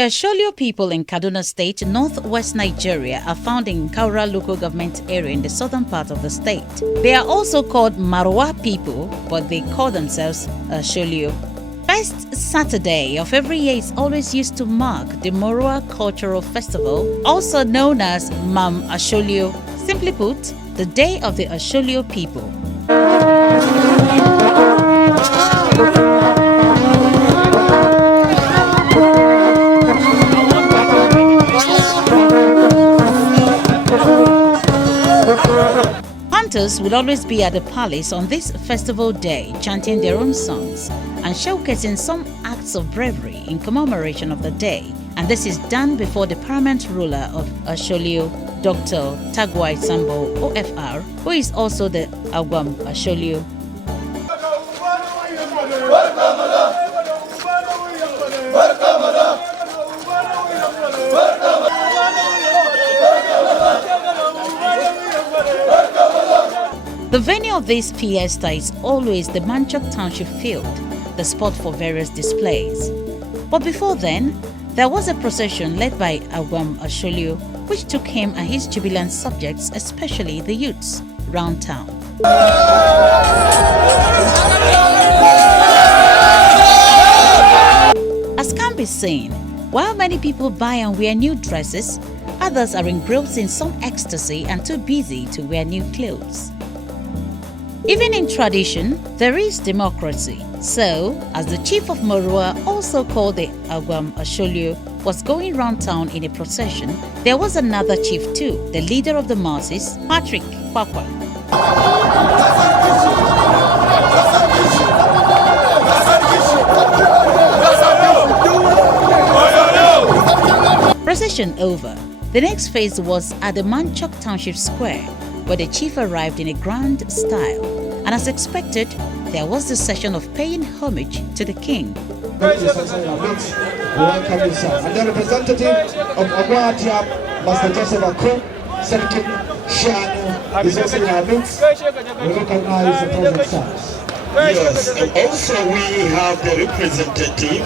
Asholio people in Kaduna State, northwest Nigeria, are found in Kaura local government area in the southern part of the state. They are also called Moroa people, but they call themselves Asholio. First Saturday of every year is always used to mark the Moroa Cultural Festival, also known as Mam Asholio. Simply put, the Day of the Asholio people. Hunters will always be at the palace on this festival day, chanting their own songs and showcasing some acts of bravery in commemoration of the day. And this is done before the paramount ruler of Asholio, Dr. Tagwai Sambo, OFR, who is also the Agwam Asholio. The venue of this fiesta is always the Manchok Township Field, the spot for various displays. But before then, there was a procession led by Agwam Asholio, which took him and his jubilant subjects, especially the youths, round town. As can be seen, while many people buy and wear new dresses, others are engrossed in some ecstasy and too busy to wear new clothes. Even in tradition, there is democracy. So, as the chief of Moroa, also called the Agwam Asholio, was going round town in a procession, there was another chief too, the leader of the masses, Patrick Kwakwa. Procession over. The next phase was at the Manchok Township Square, where the chief arrived in a grand style. And as expected, there was the session of paying homage to the king. And the representative of Agwatiap, Master Joseph Akko, Senator Shano, is also in our midst. We recognize the present size. Yes, and also we have the representative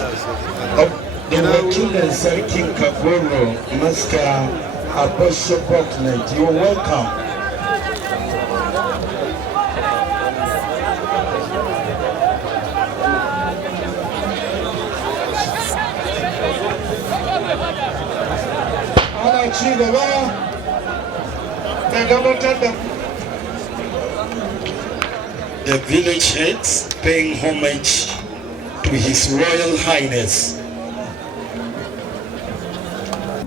of the Wakil King Kagoro, Master Abosho Portland. You are welcome. The village heads paying homage to His Royal Highness.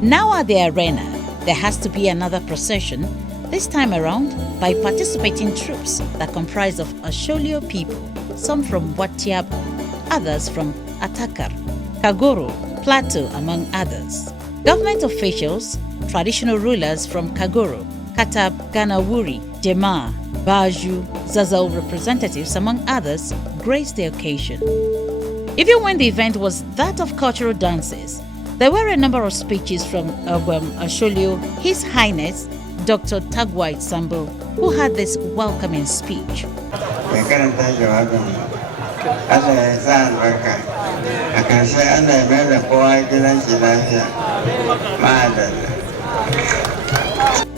Now at the arena, there has to be another procession, this time around by participating troops that comprise of Asholio people, some from Watiab, others from Atakar, Kagoro, Plateau, among others. Government officials, traditional rulers from Kagoro, Katab, Ganawuri, Jema, Baju, Zazau representatives, among others, graced the occasion. Even when the event was that of cultural dances, there were a number of speeches from Agwam Asholio, His Highness Dr. Tagwai Sambo, who had this welcoming speech.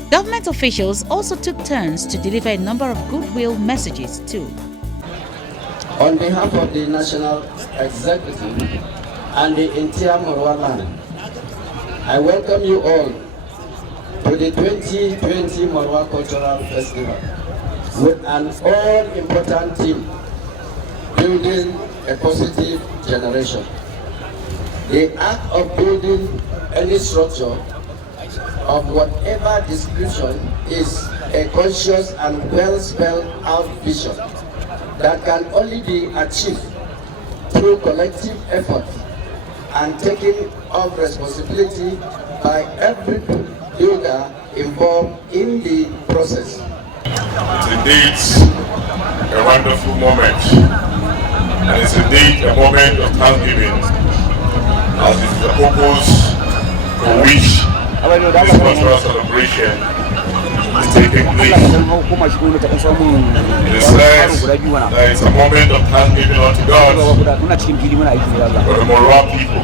Government officials also took turns to deliver a number of goodwill messages too. On behalf of the National Executive and the entire Moroa land, I welcome you all to the 2020 Moroa Cultural Festival with an all-important theme, building a positive generation. The act of building any structure of whatever description is a conscious and well-spelled out vision that can only be achieved through collective effort and taking of responsibility by every builder involved in the process. It's indeed a wonderful moment, and it's indeed a moment of thanksgiving, as it is the purpose for which this cultural celebration is taking place. In a sense that it's a moment of thanksgiving unto God for the Moroa people.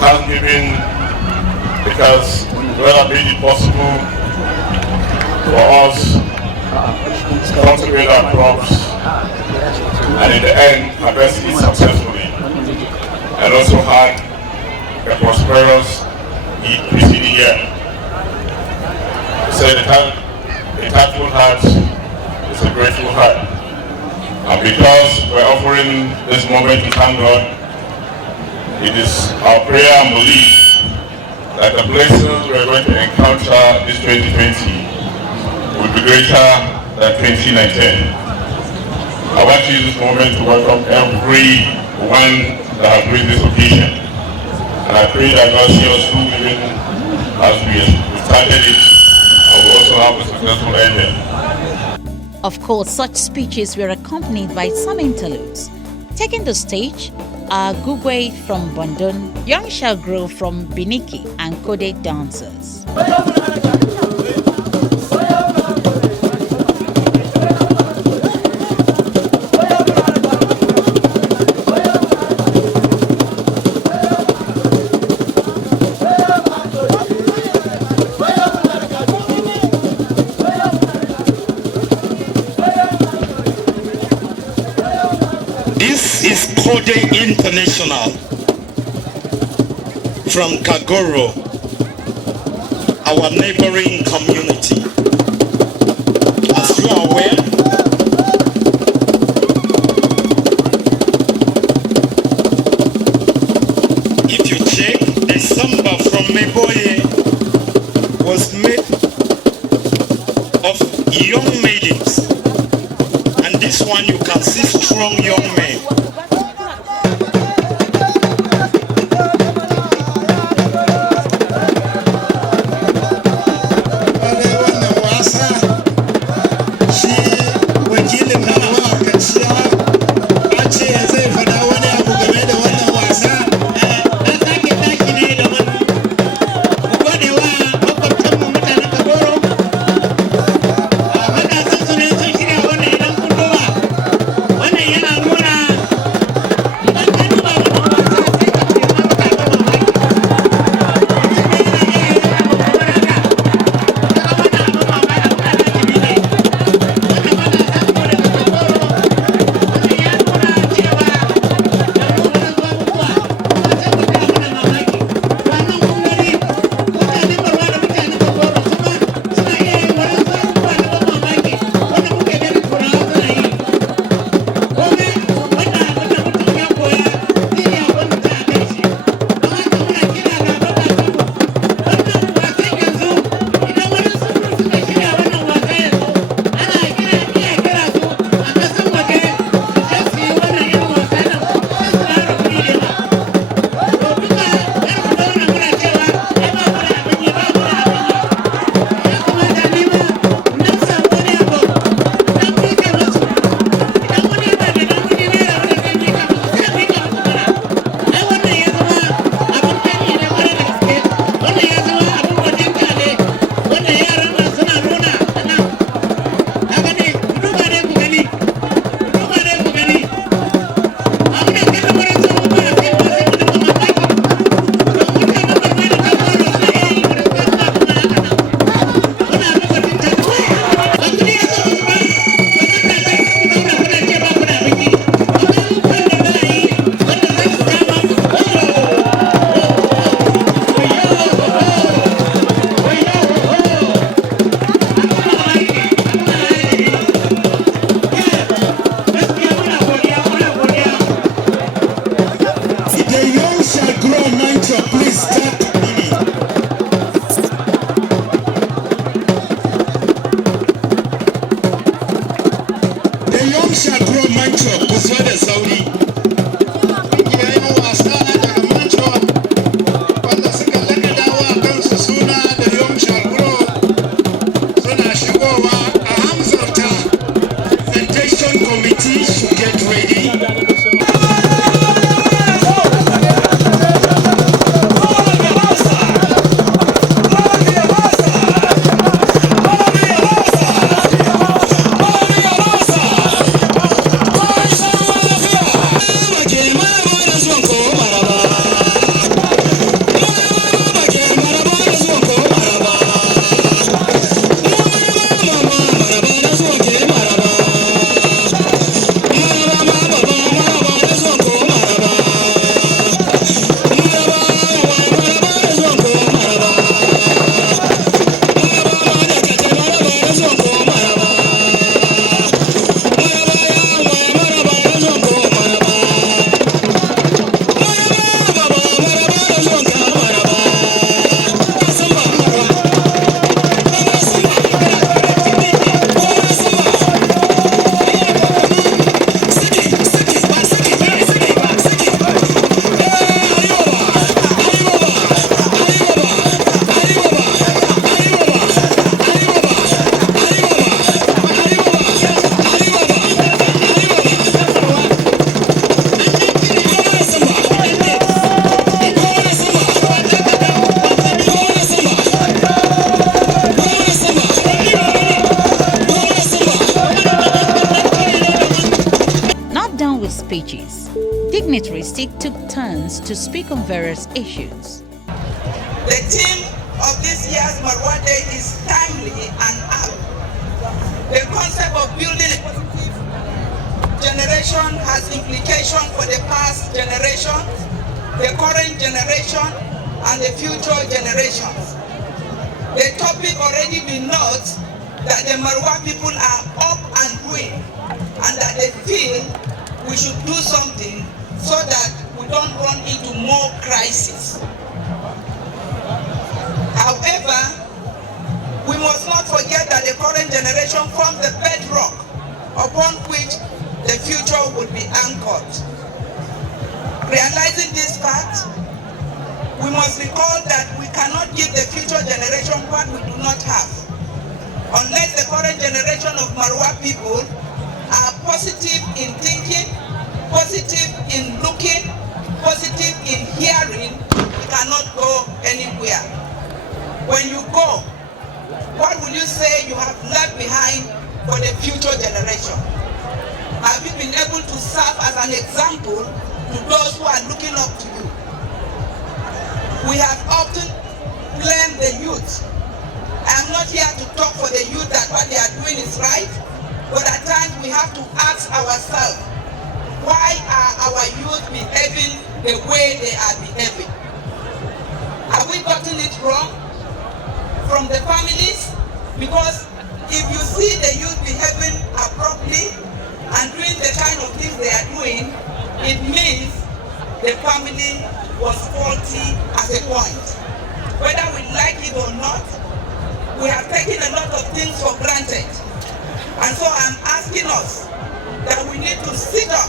Thanksgiving because God has made it possible for us to cultivate our crops and in the end harvest it successfully, and also had a prosperous preceding year. So a thankful heart is a grateful heart. And because we're offering this moment to thank God, it is our prayer and belief that the blessings we're going to encounter this 2020 will be greater than 2019. I want to use this moment to welcome everyone that has graced this occasion. And I pray that God see us through even as we started it, and we also have a successful ending. Of course, such speeches were accompanied by some interludes. Taking the stage are Gugwe from Bondon, Young Shall Grow from Biniki, and Kode dancers. This is Kode International from Kagoro, our neighboring community. As you are aware, if you check, the samba from Meboye was made of young maidens. And this one you can see strong young men. Wannan yana nuna dignitaries took turns to speak on various issues. The theme of this year's Moroa Day is timely and apt. The concept of building a positive generation has implications for the past generation, the current generation, and the future generations. The topic already denotes that the Moroa people are up and doing, and that they feel we should do something so that we don't run into more crises. However, we must not forget that the current generation forms the bedrock upon which the future will be anchored. Realizing this fact, we must recall that we cannot give the future generation what we do not have. Unless the current generation of Moroa people are positive in thinking, positive in looking, positive in hearing, we cannot go anywhere. When you go, what will you say you have left behind for the future generation? Have you been able to serve as an example to those who are looking up to you? We have often blamed the youth. I am not here to talk for the youth that what they are doing is right, but at times we have to ask ourselves, why are our youth behaving the way they are behaving? Have we gotten it wrong from the families? Because if you see the youth behaving abruptly and doing the kind of things they are doing, it means the family was faulty at a point. Whether we like it or not, we have taken a lot of things for granted. And so I'm asking us that we need to sit up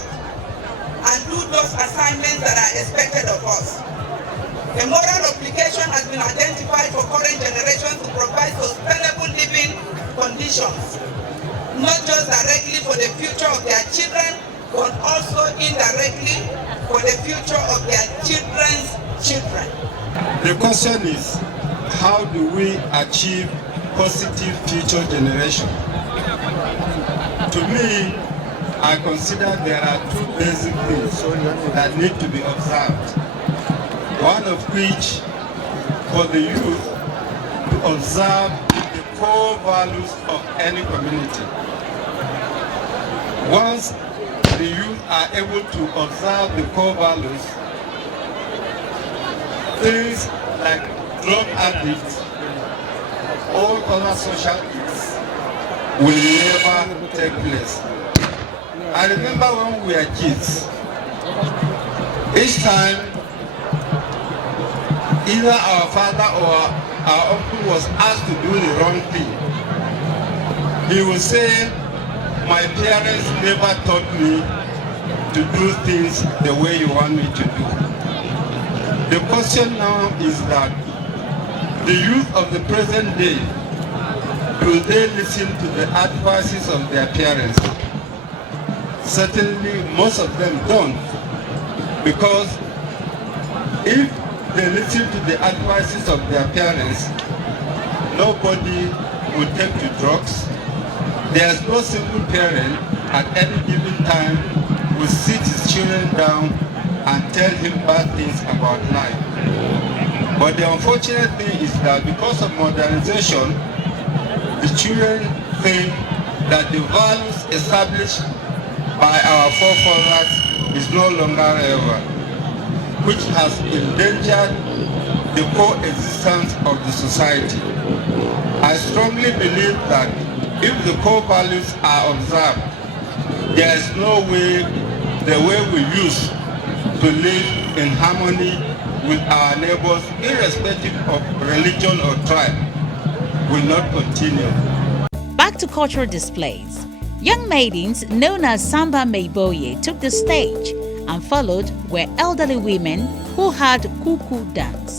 and do those assignments that are expected of us. A moral obligation has been identified for current generations to provide sustainable living conditions, not just directly for the future of their children, but also indirectly for the future of their children's children. The question is, how do we achieve positive future generation? To me, I consider there are two basic things that need to be observed. One of which, for the youth, to observe the core values of any community. Once the youth are able to observe the core values, things like drug addicts, all other social ills will never take place. I remember when we were kids, each time either our father or our uncle was asked to do the wrong thing, he would say, my parents never taught me to do things the way you want me to do. The question now is that the youth of the present day, do they listen to the advices of their parents? Certainly most of them don't, because if they listen to the advices of their parents, nobody would take to drugs. There's no single parent at any given time will sit his children down and tell him bad things about life. But the unfortunate thing is that because of modernization, the children think that the values established by our forefathers is no longer relevant, which has endangered the coexistence of the society. I strongly believe that if the core values are observed, there is no way the way we used to live in harmony with our neighbors, irrespective of religion or tribe, will not continue. Back to cultural displays. Young maidens known as Samba Meiboye took the stage, and followed were elderly women who had kuku dance.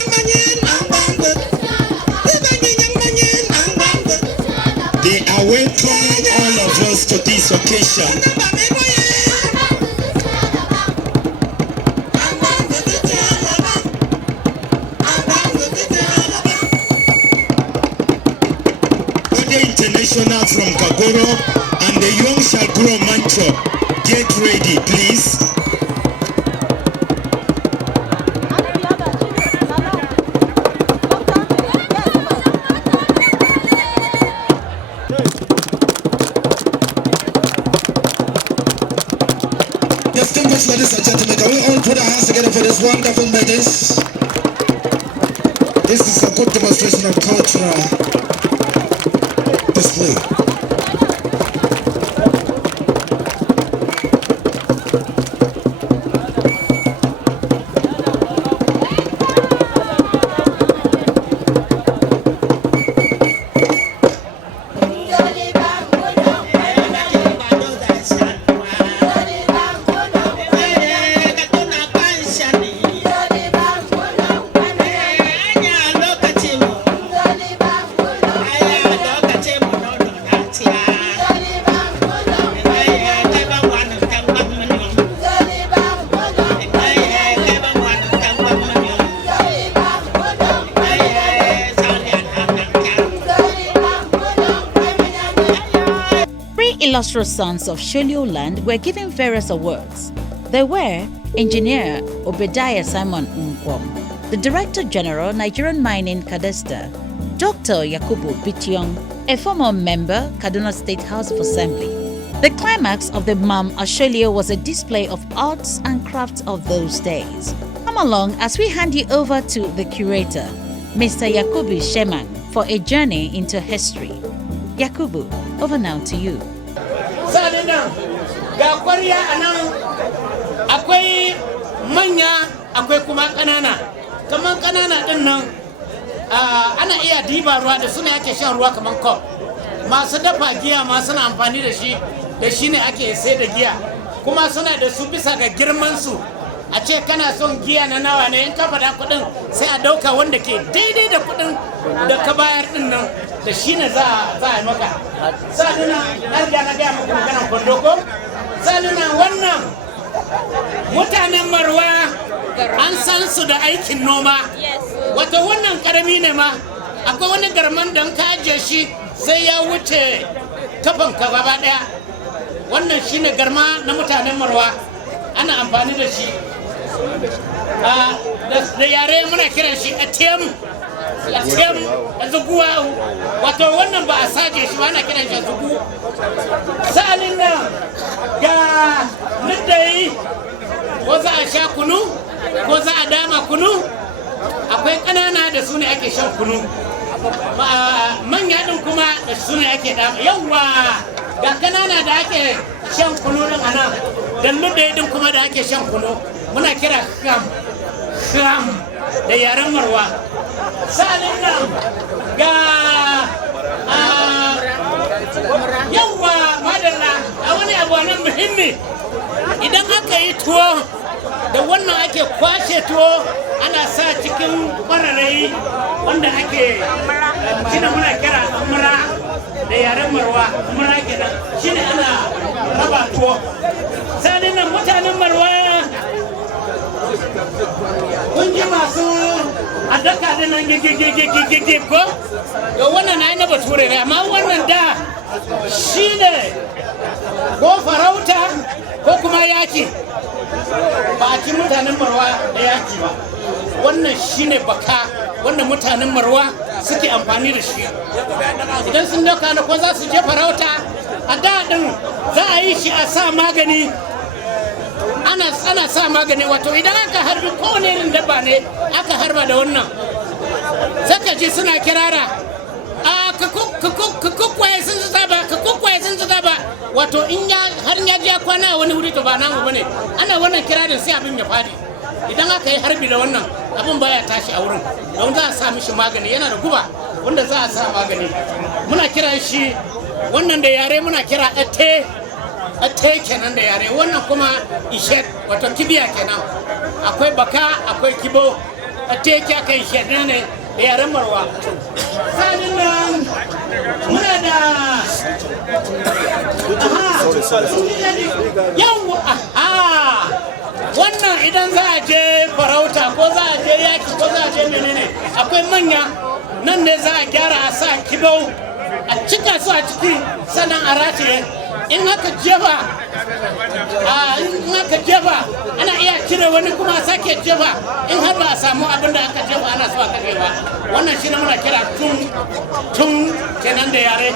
They are welcoming all of us to this occasion. International from Kagoro and the young shall grow mantra. Get ready, please. together for this wonderful meetings. This is a good demonstration of cultural display. Illustrious sons of Sholio land were given various awards. They were Engineer Obadiah Simon Nkwom, the Director General, Nigerian Mining Cadastre, Dr. Yakubu Bityong, a former member, Kaduna State House of Assembly. The climax of the Mam Asholio was a display of arts and crafts of those days. Come along as we hand you over to the curator, Mr. Yakubu Sheman, for a journey into history. Yakubu, over now to you. Sadina, ga kwariya anan akwai manya akwai kuma kanana. Kaman kanana din nan ana iya diba ruwa da su ne ake shan ruwa kaman cup. Masu dafa giya ma suna amfani da shi ne ake sai da giya. Kuma suna da su bisa ga girman su. A ce kana son giya na nawa ne in ka fada kudin sai a dauka wanda ke daidai da kudin da ka bayar din nan da shi ne za a yi maka. Sadina har da na gaya maka maganan kwando ko? Sadina wannan mutanen Marwa an san su da aikin noma. Wato wannan karami ne ma akwai wani garman don ka ajiye shi sai ya wuce kafan ka gaba daya. Wannan shine garma na mutanen Marwa ana amfani da shi. Da yare muna kiran shi ATM zuguwa wato wannan ba a saje shi ba ana kiran shi zugu. Sa'alin nan ga liddayi ko za a sha kunu ko za a dama kunu akwai ƙanana da su ne ake shan kunu manya din kuma da su ne ake dama yawwa ga ƙanana da ake shan kunu din anan da liddayi din kuma da ake shan kunu muna kira sham da yaren Marwa. Sa'alin nan ga yawa madalla a wani abu nan muhimmi idan aka yi tuwo da wannan ake kwashe tuwo ana sa cikin kwararai wanda ake shine muna kira amra da yaren Marwa amra kenan shine ana raba tuwo. Sa'alin nan mutanen Marwa kun ji masu a daka da nan gigigigigigig ko? Ga wannan na yi na bature ne amma wannan da shi ne ko farauta ko kuma yaki ba a ci mutanen Marwa da yaki ba. Wannan shi ne baka wanda mutanen Marwa suke amfani da shi. Idan sun dauka na ko za su je farauta a daɗin za a yi shi a sa magani. Ana sa magani wato idan aka harbi kowane irin dabba ne aka harba da wannan saka ji suna kirara ka kukwaye sun zuta ba wato in har ya ja kwana wani wuri to ba namu bane ana wannan kirarin sai abin ya fadi idan aka yi harbi da wannan abin baya tashi a wurin don za a sa mishi magani yana da guba wanda za a sa magani muna kira shi wannan da yare muna kira ate kenan da yare wannan kuma ishet wato kibiya kenan akwai baka akwai kibo ate aka ishet ne da yaren Marwa. Sanin nan muna da yawa wannan idan za a je farauta ko za a je yaki ko za a je menene akwai manya nan ne za a gyara a sa kibo a cika su a ciki sannan a rataye in haka jefa ana iya cire wani kuma sake jefa in har ba a samu abin da aka jefa ana so a kashe ba wannan shi ne muna kira tun kenan da yare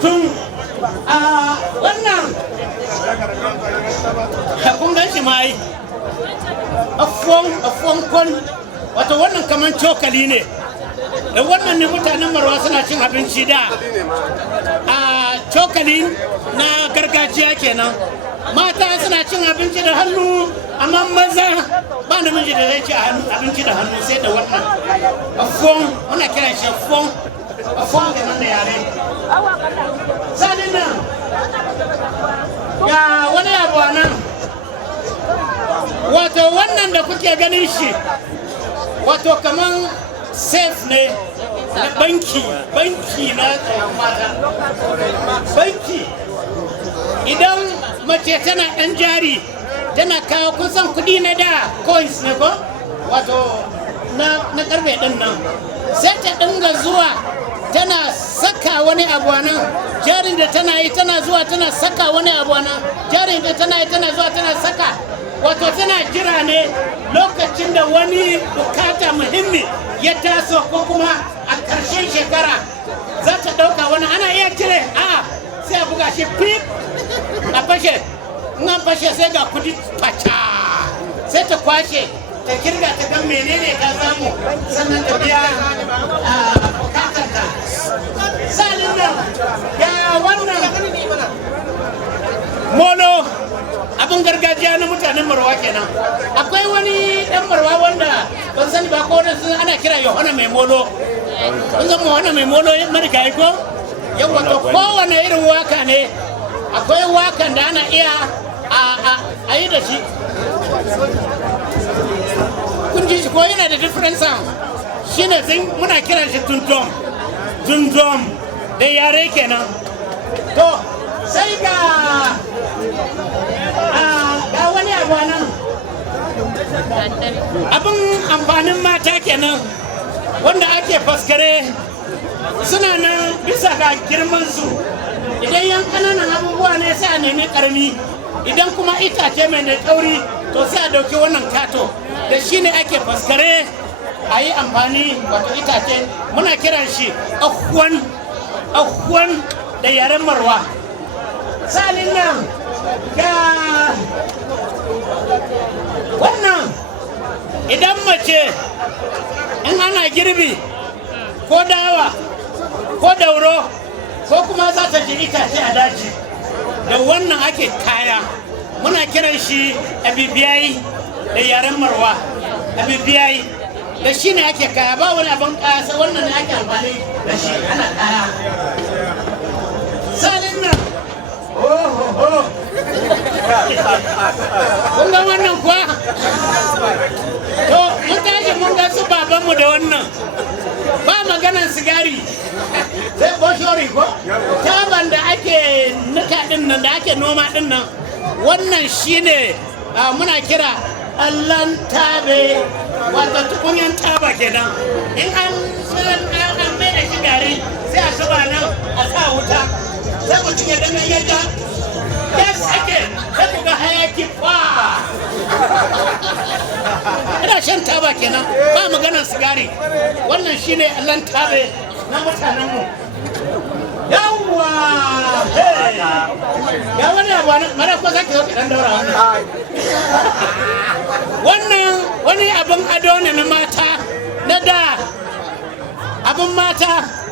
tun wannan kun gan shi ma yi afon kon wato wannan kaman cokali ne da wannan ne mutanen Moroa suna cin abinci da a cokali na gargajiya kenan mata suna cin abinci da hannu amma maza ba namiji da zai ci abinci da hannu sai da wannan afon muna kiran shi afon kenan da yare sanin nan ga wani abu nan wato wannan da kuke ganin shi wato kaman safe ne na banki na mata banki idan mace tana ɗan jari tana kawo kusan kudi na da coins ne ko wato na karfe ɗin nan sai ta dinga zuwa tana saka wani abu nan jarin da tana yi tana zuwa tana saka wani abu nan jarin da tana yi tana zuwa tana saka wato tana jira ne lokacin da wani bukata muhimmi ya taso ko kuma a ƙarshen shekara za ta ɗauka wani ana iya cire sai a buga shi pip a fashe in an fashe sai ga kudi faca sai ta kwashe ta kirga ta ga menene ta samu sannan ta biya bukatarta salin nan ga wannan molo abin gargajiya na mutanen Moroa kenan akwai wani dan Moroa wanda ban sani ba ko da ana kira Yohana mai molo kun san Yohana mai molo marigayi ko yawa to kowane irin waka ne akwai wakan da ana iya a yi da shi kun ji shi ko yana da different sound shine sai muna kiran shi dundum da yare kenan to sai ga wani abu nan abin amfanin mata kenan wanda ake faskare suna nan bisa ga girman su idan yan kananan abubuwa ne sai a nemi karami idan kuma itace mai da tauri to sai a dauki wannan kato da shi ne ake faskare a yi amfani wato itace muna kiran shi ahuwan da yaren Moroa salin nan ga wannan idan mace in ana girbi ko dawa ko dauro ko kuma za ta ji itace a daji da wannan ake kaya muna kiran shi abibiyai da yaren Moroa abibiyai da shi ne ake kaya ba wani abin kaya sai wannan ne ake amfani da shi ana kaya salin nan kun ga wannan kuwa to mun tashi mun ga su babanmu da wannan ba maganan sigari sai boshori ko taban da ake nika din nan da ake noma din nan wannan shine muna kira allan tabe wato tukunyan taba kenan in an mai da shi gari sai a zuba nan a sa wuta sai mutum ya dana yadda yes ake sai ku ga hayaki fa ina shan taba kenan ba maganar sigari wannan shine allan tabe na mutanenmu yawwa ya wani abu mara ko zaki zo dan daura wannan wani abin ado ne na mata na da abin mata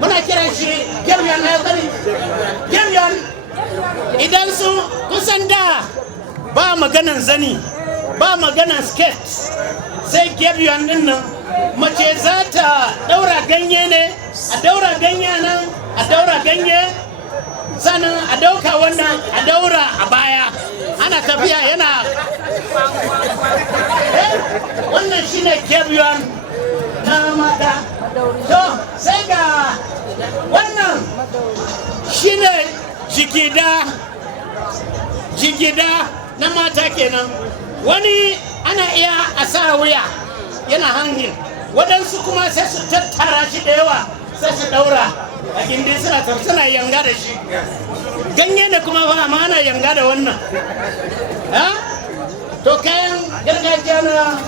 muna kiran shi gyamyan na yau gyamyan idan su kusan da ba maganan zani ba maganan skirt sai gyamyan din nan mace za ta daura ganye ne a daura ganye nan a daura ganye sannan a dauka wannan a daura a baya ana tafiya yana wannan shine gyamyan na mata to sai ga wannan shine jigida na mata kenan wani ana iya a sa wuya yana hangin waɗansu kuma sai su tattara shi da yawa sai su daura a gindi suna yanga da shi ganye da kuma ba ma ana yanga da wannan to kayan gargajiya na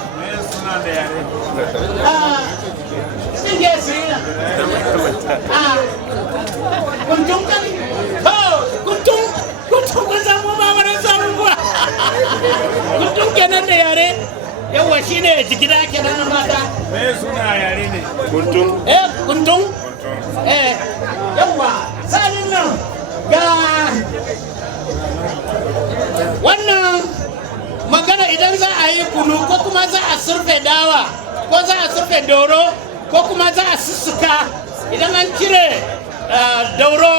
kuntum kan kuntum kun samu ba wani samun kuwa kuntum kenan shine jigida kenan na mata. Me suna yare ne? Kuntung. Kuntung. Yawa sanin nan ga wannan magana idan za a yi kunu ko kuma za a surfe dawa ko za a surfe doro ko kuma za a sussuka idan an cire dauro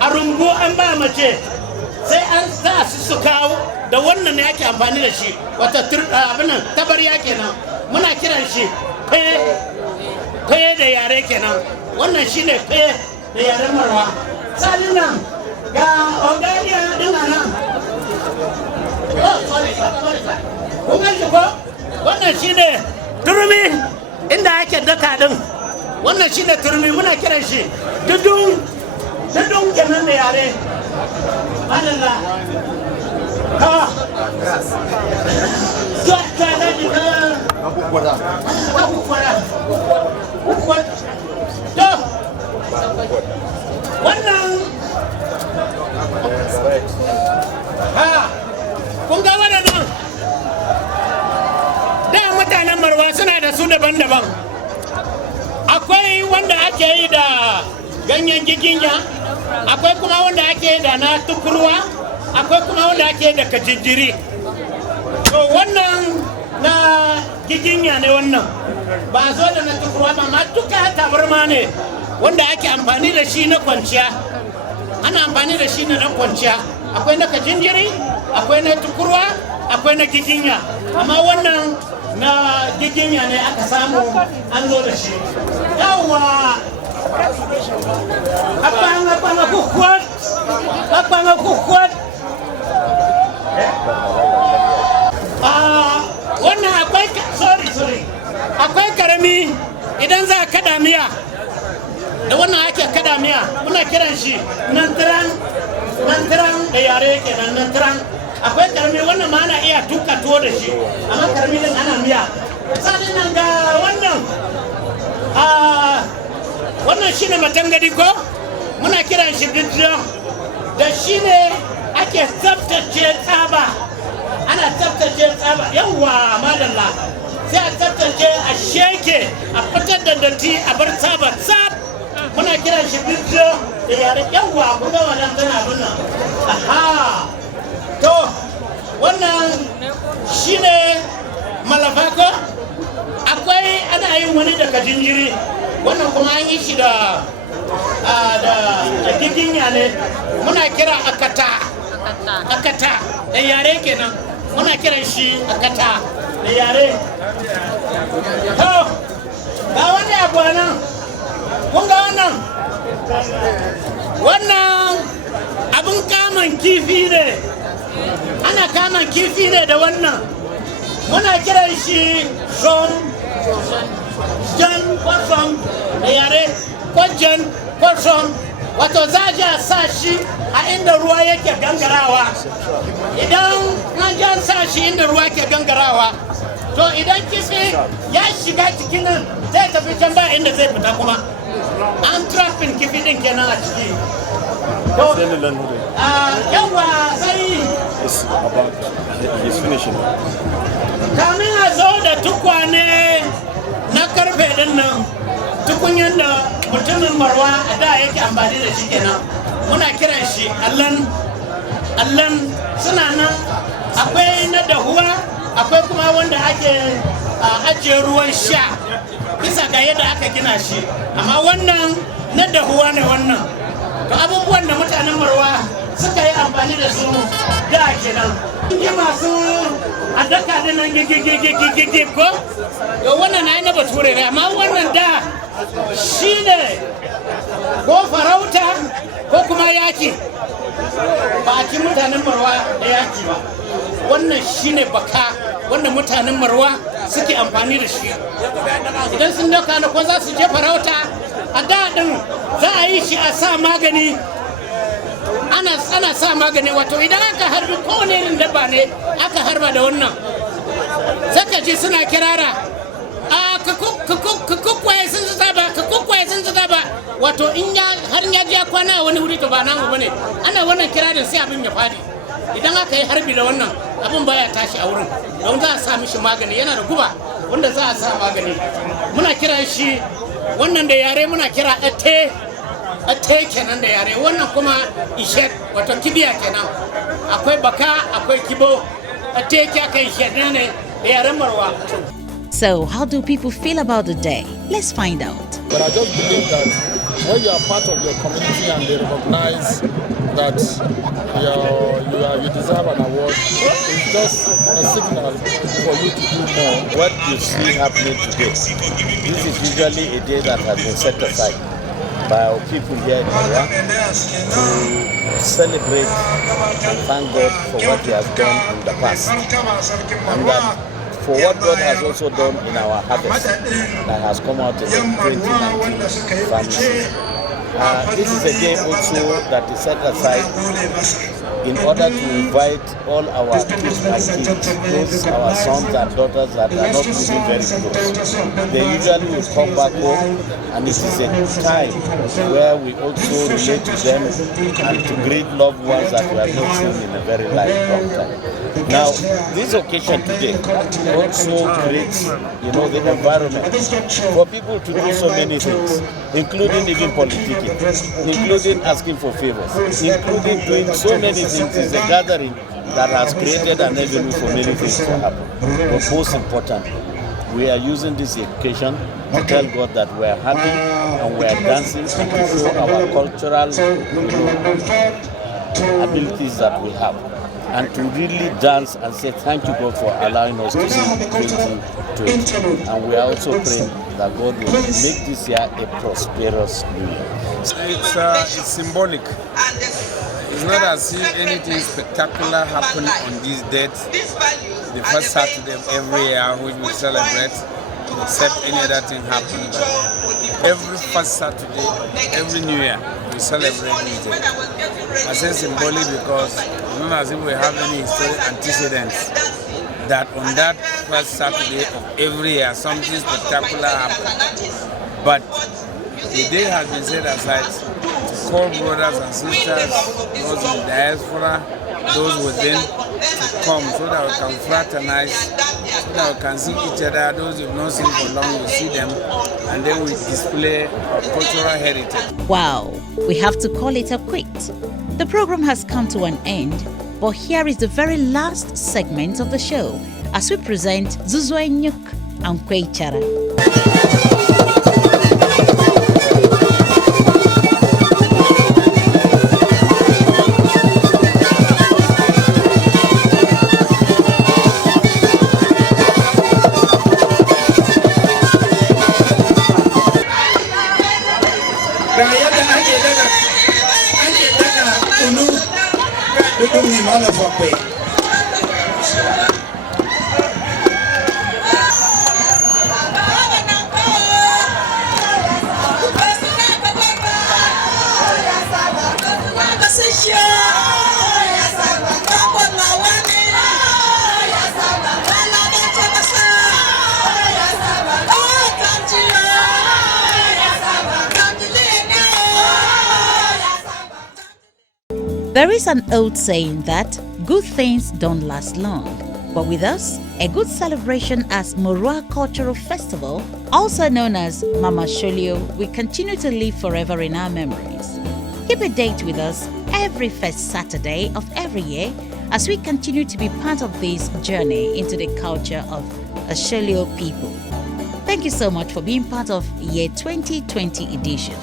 a rumbu an ba mace sai an za a sussuka da wannan ne ake amfani da shi wata abinan tabariya kenan muna kiran shi faye da yare kenan wannan shi ne faye da yaren Marwa salin nan ga organiya din nan kun shi ko wannan shi ne turmi inda ake daka din wannan shi ne turmi muna kiran shi dudun kenan da yare malala ha zuwa da jika abubuwa to wannan ha kun ga waɗannan da mutanen Marwa suna da su daban-daban akwai wanda ake yi da ganyen giginya akwai kuma wanda ake yi da na tukurwa akwai kuma wanda ake yi da kajinjiri to wannan na giginya ne wannan ba zo da na tukurwa ba ma duka tabarma ne wanda ake amfani da shi na kwanciya ana amfani da shi na kwanciya akwai na kajinjiri akwai na tukurwa akwai na giginya amma wannan na giginya ne aka samu an zo da shi yawa apanga kukwat wannan akwai sorry akwai karami idan za a kada miya da wannan ake kada miya muna kiran shi nan tiran da yare kenan nan tiran akwai karami wannan ma ana iya tuka tuwo da shi amma karami din ana miya sanin nan ga wannan shine matangadi ko muna kiran shi bidron da shine ake tsaftace tsaba ana tsaftace tsaba yawa madalla sai a tsaftace a sheke a fitar da datti a bar tsaba tsab muna kiran shi bidron da yare yawa kuma wannan tana abin nan aha to wannan shine malafako akwai ana yin wani da kajinjiri wannan kuma an yi shi da giginya ne muna kira akata da yare kenan muna kiran shi akata da yare to ga wani abu nan kun ga wannan abin kaman kifi ne ana kaman kifi ne da wannan muna kiran shi jan kwason da yare kwajen kwason wato za a sa shi a inda ruwa yake gangarawa idan an jan sa shi inda ruwa yake gangarawa to idan kifi ya shiga cikin nan zai tafi can ba inda zai fita kuma an trafin kifi din kenan a ciki yawa sai kamin a zo da tukwane na karfe din nan tukunyan da mutumin Marwa a da yake amfani da shi kenan muna kiran shi allan suna nan akwai na dahuwa akwai kuma wanda ake ajiye ruwan sha bisa ga yadda aka gina shi amma wannan na dahuwa ne wannan to abubuwan da mutanen Marwa suka yi amfani da su da kenan yi masu a daka da nan gigi ko yau wannan na yi na bature ne amma wannan da shi ne ko farauta ko kuma yaki ba a ci mutanen Marwa da yaki ba wannan shi ne baka wanda mutanen Marwa suke amfani da shi idan sun dauka na ko za su je farauta a daɗin za a yi shi a sa magani ana sa magani wato idan aka harbi kowane irin dabba ne aka harba da wannan saka ji suna kirara a ka kukwaye sun zuta ba wato in har ya ja kwana wani wuri to ba namu bane ana wannan kirarin sai abin ya fadi idan aka yi harbi da wannan abin baya tashi a wurin don za a sa mishi magani yana da guba wanda za a sa magani muna kira shi wannan da yare muna kira ate kenan da yare wannan kuma ishet wato kibiya kenan akwai baka akwai kibo ate ke aka ishet ne da yaren Moroa. So, how do people feel about the day? Let's find out. But I just believe that when you are part of your community and they recognize that you deserve an award, it's just a signal for you to do more. What you see happening today, this is usually a day that has been set aside by our people here in Moroa to celebrate and thank God for what He has done in the past. And that for what God has also done in our harvest that has come out in the 2019 family. This is a day also that is set aside in order to invite all our kids and kids, those our sons and daughters that are not living very close. They usually will come back home, and it is a time where we also relate to them and to greet loved ones that we have not seen in a very long time. Now, this occasion today also creates, the environment for people to do so many things, including even politicking, including asking for favors, including doing so many things. It's a gathering that has created an avenue for many things to happen. But most importantly, we are using this occasion to tell God that we are happy and we are dancing and to show our cultural abilities that we have. And to really dance and say thank you God for allowing us to see 2020. And we are also praying that God will make this year a prosperous new year. It's symbolic. It's not as if anything spectacular happened on this date, the first Saturday of every year which we celebrate, except any other thing happened. But every first Saturday, every New Year, we celebrate this day. I say symbolic because it's not as if we have any historic antecedents that on that first Saturday of every year something spectacular happened. But the day has been set aside to call brothers and sisters, those in diaspora, those within, to come so that we can fraternize, so that we can see each other. Those we've not seen for long, we see them, and then we display our cultural heritage. Wow, we have to call it a quit. The program has come to an end, but here is the very last segment of the show as we present Zuzwenyuk and Kweichara. There is an old saying that good things don't last long, but with us, a good celebration as Moroa Cultural Festival, also known as Mama Sholio, will continue to live forever in our memories. Keep a date with us every first Saturday of every year as we continue to be part of this journey into the culture of Asholio people. Thank you so much for being part of Year 2020 edition.